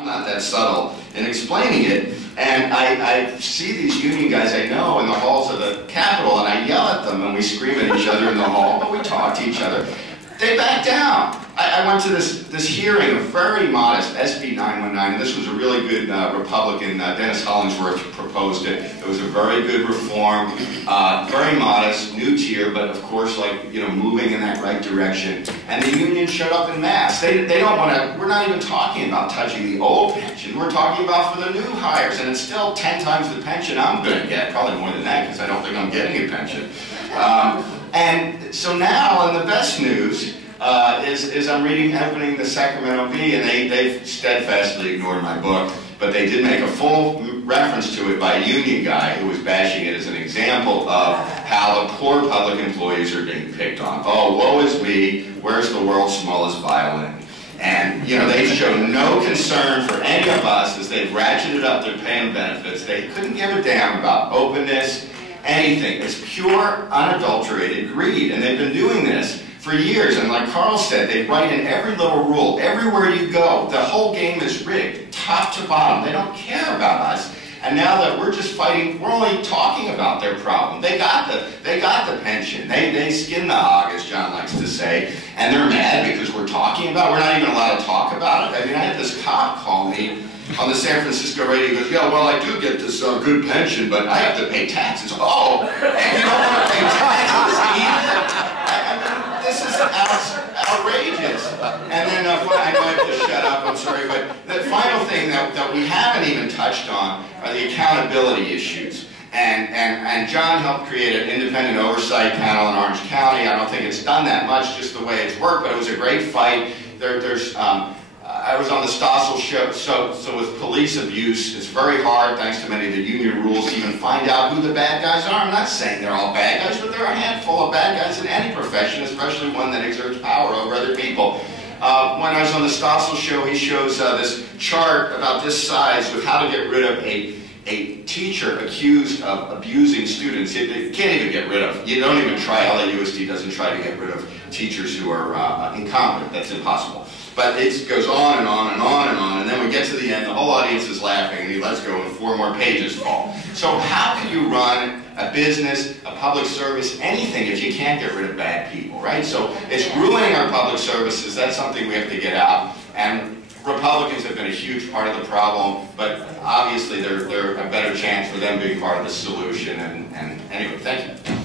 I'm not that subtle in explaining it, and I see these union guys I know in the halls of the Capitol, and I yell at them, and we scream at each other in the hall, but we talk to each other. They back down. I went to this hearing, a very modest SB 919, and this was a really good Republican, Dennis Hollingsworth proposed it. It was a very good reform, very modest, new tier, but of course, like, you know, moving in that right direction. And the union showed up in mass. They don't want to, we're not even talking about touching the old pension. We're talking about for the new hires, and it's still 10 times the pension I'm going to get, probably more than that, because I don't think I'm getting a pension. And so now, and the best news, is I'm opening the Sacramento Bee, and they've steadfastly ignored my book, but they did make a full reference to it by a union guy who was bashing it as an example of how the poor public employees are being picked on. Oh, woe is me, where's the world's smallest violin? And, you know, they show no concern for any of us as they've ratcheted up their pay and benefits. They couldn't give a damn about openness, anything. It's pure, unadulterated greed, and they've been doing this for years, and like Carl said, they write in every little rule. Everywhere you go, the whole game is rigged, top to bottom. They don't care about us. And now that we're just fighting, we're only talking about their problem. They got the pension. They skin the hog, as John likes to say, and they're mad because we're talking about it. We're not even allowed to talk about it. I mean, I had this cop call me on the San Francisco radio. He goes, yeah, well, I do get this good pension, but I have to pay taxes. Oh, and you don't want to pay taxes either? This is outrageous. And then, I know I have to shut up, I'm sorry, but the final thing that we haven't even touched on are the accountability issues. And John helped create an independent oversight panel in Orange County. I don't think it's done that much, just the way it's worked, but it was a great fight. I was on the Stossel show, so with police abuse, it's very hard, thanks to many of the union rules, to even find out who the bad guys are. I'm not saying they're all bad guys, but there are a handful of bad guys in any profession, especially one that exerts power over other people. When I was on the Stossel show, he shows this chart about this size with how to get rid of a teacher accused of abusing students. You can't even get rid of. You don't even try. LAUSD doesn't try to get rid of teachers who are incompetent. That's impossible. But it goes on and on and on and on, and then we get to the end, the whole audience is laughing, and he lets go, and 4 more pages fall. So how can you run a business, a public service, anything if you can't get rid of bad people, right? So it's ruining our public services. That's something we have to get out. And Republicans have been a huge part of the problem, but obviously they're a better chance for them being part of the solution. And anyway, thank you.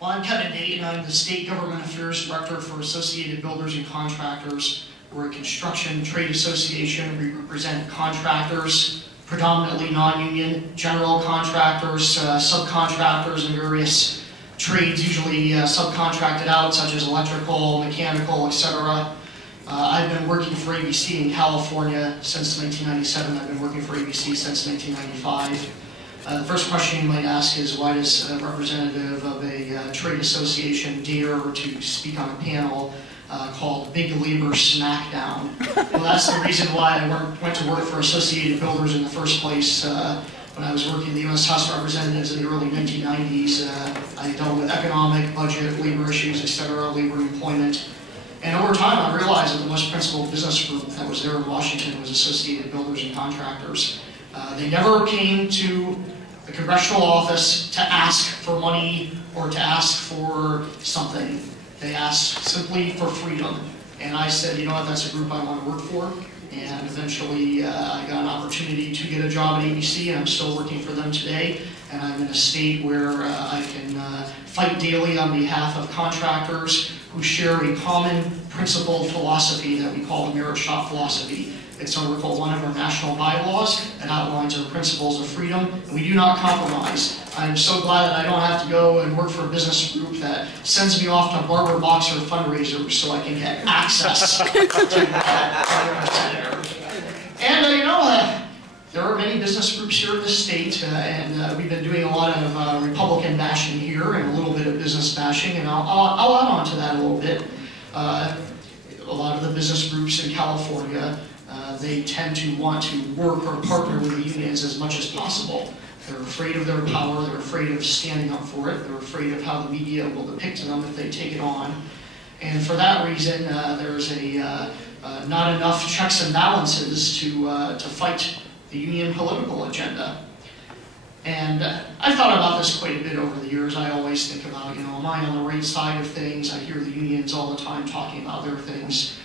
I'm Kevin Dayton. I'm the State Government Affairs Director for Associated Builders and Contractors. We're a construction trade association. We represent contractors, predominantly non-union, general contractors, subcontractors, and various trades, usually subcontracted out, such as electrical, mechanical, etc. I've been working for ABC in California since 1997. I've been working for ABC since 1995. The first question you might ask is, why does a representative of a trade association dare to speak on a panel called Big Labor Smackdown? Well, that's the reason why I went to work for Associated Builders in the first place. When I was working in the U.S. House of Representatives in the early 1990s, I dealt with economic, budget, labor issues, etc., labor employment. And over time, I realized that the most principal business group that was there in Washington was Associated Builders and Contractors. They never came to the congressional office to ask for money or to ask for something. They asked simply for freedom. And I said, you know what, that's a group I want to work for. And eventually I got an opportunity to get a job at ABC, and I'm still working for them today. And I'm in a state where I can fight daily on behalf of contractors who share a common principled philosophy that we call the merit shop philosophy. It's Article 1 of our national bylaws that outlines our principles of freedom, and we do not compromise. I'm so glad that I don't have to go and work for a business group that sends me off to barber boxer fundraisers so I can get access to And you know, there are many business groups here in the state, and we've been doing a lot of Republican bashing here and a little bit of business bashing, and I'll add on to that a little bit. A lot of the business groups in California, they tend to want to work or partner with the unions as much as possible. They're afraid of their power, they're afraid of standing up for it, they're afraid of how the media will depict them if they take it on. And for that reason, there's not enough checks and balances to fight the union political agenda. And I've thought about this quite a bit over the years. I always think about, am I on the right side of things? I hear the unions all the time talking about their things.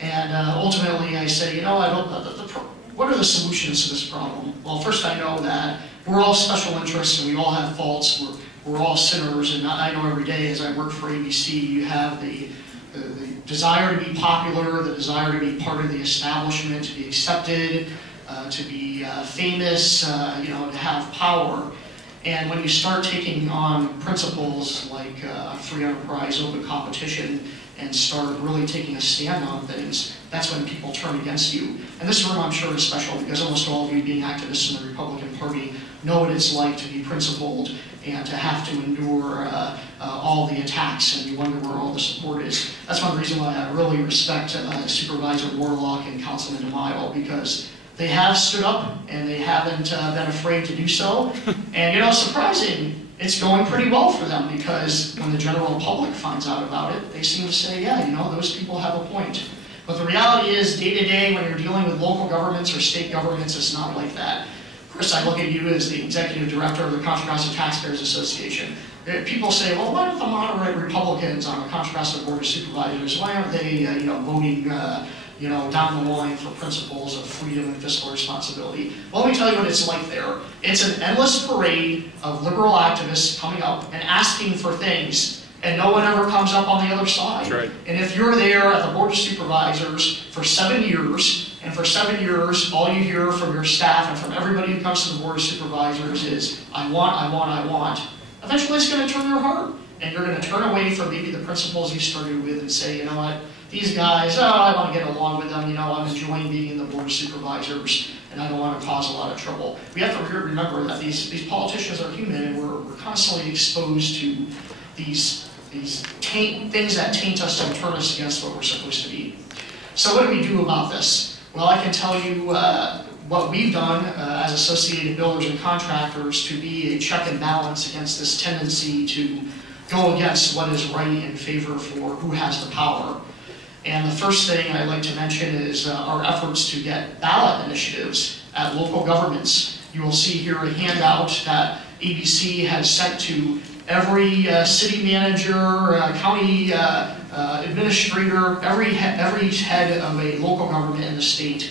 And ultimately I say, what are the solutions to this problem? Well, first I know that we're all special interests and we all have faults. We're all sinners, and I know every day as I work for ABC, you have the desire to be popular, the desire to be part of the establishment, to be accepted, to be famous, to have power. And when you start taking on principles like free enterprise, open competition, and start really taking a stand on things, that's when people turn against you. And this room, I'm sure, is special because almost all of you being activists in the Republican Party know what it's like to be principled and to have to endure all the attacks, and you wonder where all the support is. That's one reason why I really respect Supervisor Warlock and Councilman DeMaio, because they have stood up and they haven't been afraid to do so. And surprising, it's going pretty well for them, because when the general public finds out about it, they seem to say, yeah, those people have a point. But the reality is, day to day, when you're dealing with local governments or state governments, it's not like that. Chris, I look at you as the executive director of the Contra Costa Taxpayers Association. People say, well, why don't the moderate Republicans on the Contra Costa Board of Supervisors, why aren't they, voting, down the line for principles of freedom and fiscal responsibility? Well, let me tell you what it's like there. It's an endless parade of liberal activists coming up and asking for things, and no one ever comes up on the other side. That's right. And if you're there at the Board of Supervisors for 7 years, and for 7 years, all you hear from your staff and from everybody who comes to the Board of Supervisors is, I want, I want, I want. Eventually it's going to turn your heart, and you're going to turn away from maybe the principles you started with and say, you know what, these guys, I want to get along with them, I'm enjoying being in the Board of Supervisors, and I don't want to cause a lot of trouble. We have to remember that these politicians are human, and we're constantly exposed to these things that taint us and turn us against what we're supposed to be. So what do we do about this? Well, I can tell you what we've done as Associated Builders and Contractors to be a check and balance against this tendency to go against what is right in favor for who has the power. And the first thing I'd like to mention is our efforts to get ballot initiatives at local governments. You will see here a handout that ABC has sent to every city manager, county administrator, every head of a local government in the state,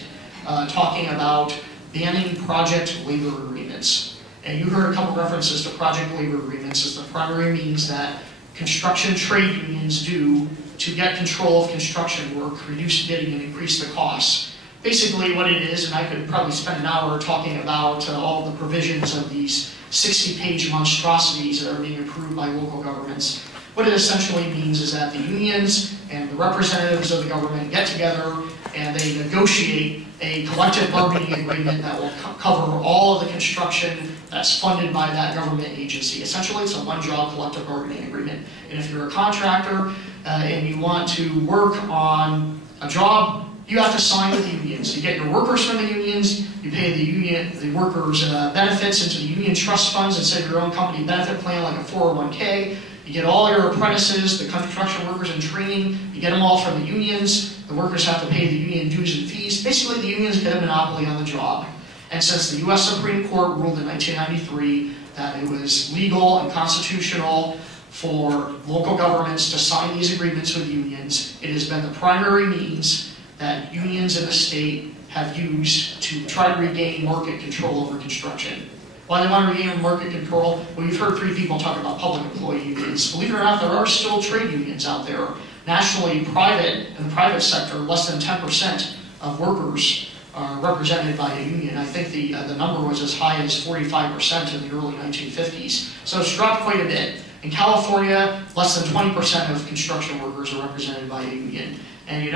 talking about banning project labor agreements. And you heard a couple references to project labor agreements as the primary means that construction trade unions do to get control of construction work, reduce bidding, and increase the costs. Basically what it is, and I could probably spend an hour talking about all the provisions of these 60-page monstrosities that are being approved by local governments. What it essentially means is that the unions and the representatives of the government get together and they negotiate a collective bargaining agreement that will cover all of the construction that's funded by that government agency. Essentially, it's a one-job collective bargaining agreement. And if you're a contractor and you want to work on a job, you have to sign with the unions. You get your workers from the unions, you pay the workers benefits into the union trust funds instead of your own company benefit plan like a 401k. You get all your apprentices, the construction workers in training, you get them all from the unions. The workers have to pay the union dues and fees. Basically, the unions get a monopoly on the job. And since the U.S. Supreme Court ruled in 1993 that it was legal and constitutional for local governments to sign these agreements with unions, it has been the primary means that unions in the state have used to try to regain market control over construction. Why they want to regain market control? Well, you've heard 3 people talk about public employee unions. Believe it or not, there are still trade unions out there. Nationally, in the private sector, less than 10% of workers are represented by a union. I think the number was as high as 45% in the early 1950s. So it's dropped quite a bit. In California, less than 20% of construction workers are represented by a union. And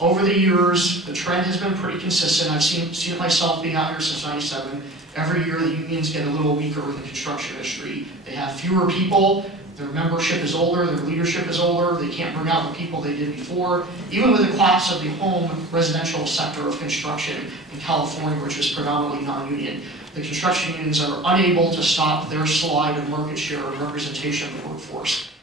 over the years, the trend has been pretty consistent. I've seen it myself being out here since '97. Every year, the unions get a little weaker in the construction industry. They have fewer people, Their membership is older, their leadership is older, they can't bring out the people they did before. Even with the collapse of the home residential sector of construction in California, which is predominantly non-union, the construction unions are unable to stop their slide of market share and representation of the workforce.